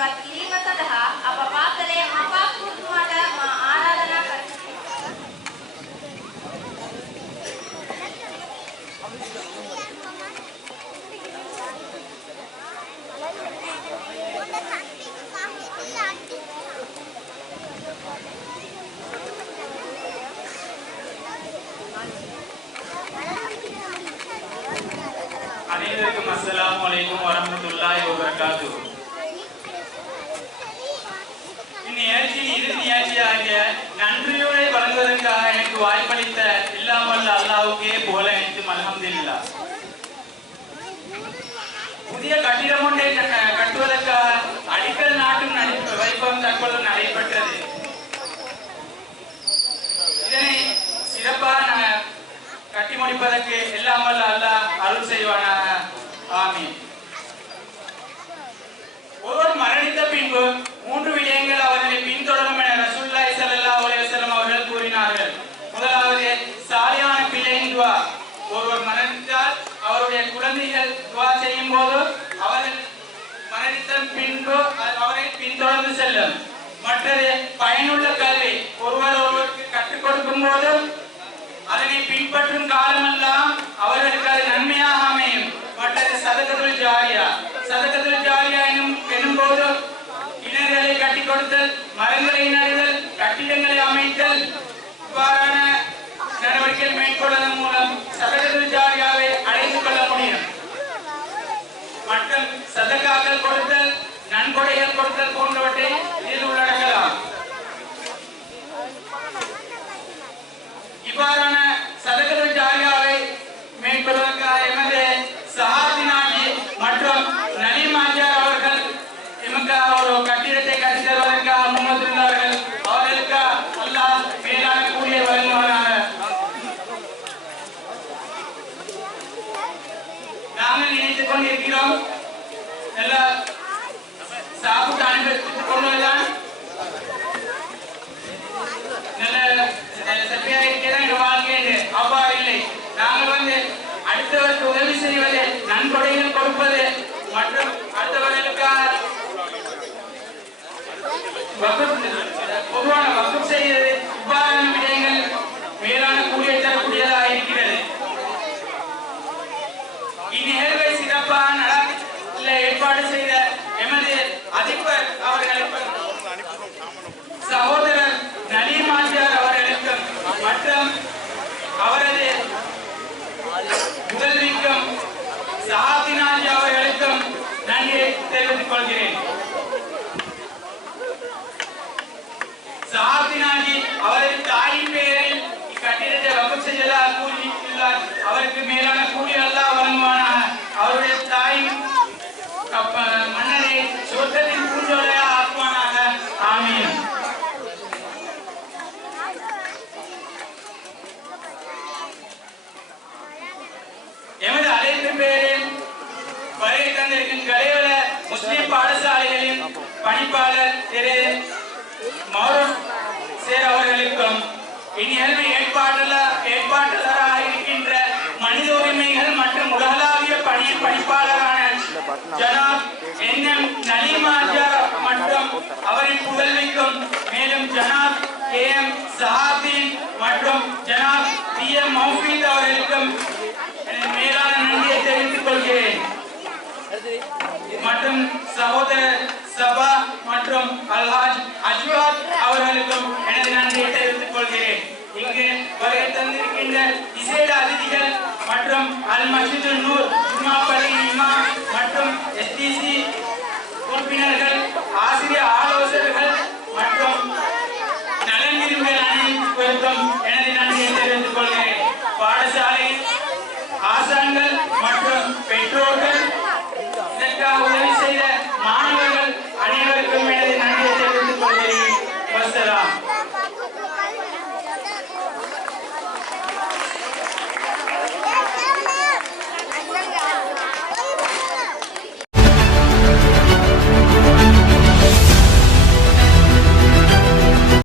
ඉවත් කිරීම සඳහා අප පාසලේ මහපාස්තුමාට මා ආරාධනා කරමි. அனைவருக்கும் அஸ்ஸலாமு அலைக்கும் வரஹ்மத்துல்லாஹி வபரகாத்துஹு. இந்நிகழ்ச்சியின் இறுதி நிகழ்ச்சியாக நன்றியோடு வழங்குவதற்காக எனக்கு வாய்ப்பளித்த இல்லாமல் அல்லாஹ்வுக்கே புகழ அனைத்தும் அல்ஹம்துலில்லாஹ். புதிய கட்டிடம் ஒன்றை கட்டுவதற்காக அடிக்கல் நாட்டும் வைபவம் தற்பொழுது நடைபெற்றது. இதனை சிறப்பாக கட்டி முடிப்பதற்கு எல்லாம் வல்ல அல்லாஹ் அருள் செய்வானாக. ஆமீன். ஒருவர் மரணித்த பின்பு 3 விடயங்கள் அவர்களை பின்தொடரும் என ரசூலுல்லாஹி ஸல்லல்லாஹு அலைஹி வஸல்லம் அவர்கள் கூறினார்கள். முதலாவது சாலியான பிள்ளையின் துஆ. ஒருவர் மரணித்தால் அவருடைய குழந்தைகள் துஆ செய்யும் போது அவர்கள் மரணித்த பின்பு அவரை பின்தொடர்ந்து செல்லும். மற்றது பயனுள்ள கல்வி. ஒருவருக்கு கற்றுக் கொடுக்கும் போது அதனை பின்பற்றும் காலமெல்லாம் அவர்களுக்கு அது நன்மையாக அமையும். மற்றது சதகத்துல் ஜாரியா. சதகத்துல் ஜாரியா எனும் போது கிணறுகளை கட்டி கொடுத்தல், மரங்களை நடுதல், கட்டிடங்களை அமைத்தல், இவ்வாறான நடவடிக்கைகள் மேற்கொள்வதன் மூலம் சதகத்துல் ஜாரியாவை அடைந்து கொள்ள முடியும். மற்றும் சதகாக்கள் கொடுத்தல், நன்கொடைகள் கொடுத்தல் போன்றவற்றை இதில் உள்ளடக்கலாம். இவ்வாறான சதகத்துல் ஜாரியாவை மேற்கொள்வதற்காக எமது சஹாபினாஜி மற்றும் நலீம் ஆஜியார் அவர்கள் எமக்காக ஒரு கட்டிடத்தை கட்டி தருவதற்காக முன்வந்துள்ளார்கள். அவர்களுக்கு அல்லாஹ் மேலான கூலியை வழங்குவானாக. நாங்கள் நினைத்துக் கொண்டிருக்கிறோம் எல்லா சாப்பிட்டு அனுபவித்துக் கொள்வதுதான் நல்ல சத்தியாக இருக்கிறதா வாழ்க்கை. அவ்வாறு இல்லை. நாங்கள் அடுத்தவருக்கு உதவி செய்வது, நன்கொடைகள் கொடுப்பது மற்றும் அடுத்தவர்களுக்காக பொதுவான வகுப்பு செய்வது, இவ்வாறான விடயங்கள் மேலான கூலியை தரக்கூடியதாக இருக்கிறது. இந்நிகழ்வை சிறப்பாக நடத்த ஏற்பாடு செய்த எமது அதிபர் அவர்களுக்கு, சகோதரர் நலீம் ஆஜியார் அவர்களுக்கும் மற்றும் அவரது முதல்விக்கும் சஹாபினாஜி அவர்களுக்கும் நன்றியை தெரிவித்துக் கொள்கிறேன். சஹாபினாஜி அவரது தாயின் பெயரில் இக்கட்டிடத்தை வகுப்பு செய்ததாக கூறியுள்ளார். அவருக்கு மேலான கூலி அல்லாஹ் வழங்குவானாக. அவருடைய தாயின் மன்னரை சொர்க்கத்தின் பூஞ்சோலையாக ஆக்குவானாக. ஆமீன். எமது அழைப்பு பேரில் வருகை தந்திருக்கும் கலைவல முஸ்லிம் பாடசாலைகளின் பணிப்பாளர் திரு மௌரூப் சேர் அவர்களுக்கும் இந்நிகழ்வு ஏற்பாட்டாளராக இருக்கின்ற மனித உரிமைகள் மற்றும் உலகளாவிய பணிப்பாளரான ஜனாப் என்.எம். நலீம் ஆஜியார் மற்றும் அவரின் புதல்விக்கும், மேலும் ஜனாப் கே.எம். சஹாபின் மற்றும் ஜனாப் பி.எம். மௌஃபீத் அவர்களுக்கும் மேலான நன்றியை தெரிவித்துக் கொள்கிறேன். மற்றும் சகோதரர் சபா மற்றும் அல்ஹாஜ் அஜ்வாத் அவர்களுக்கும் எனது நன்றியை தெரிவித்துக் கொள்கிறேன். இங்கு வருகை தந்திருக்கின்ற விசேட அதிதிகள் மற்றும் அல் மஸ்ஜிதுன் நூர் ஜும்மா பள்ளியின் இமாம்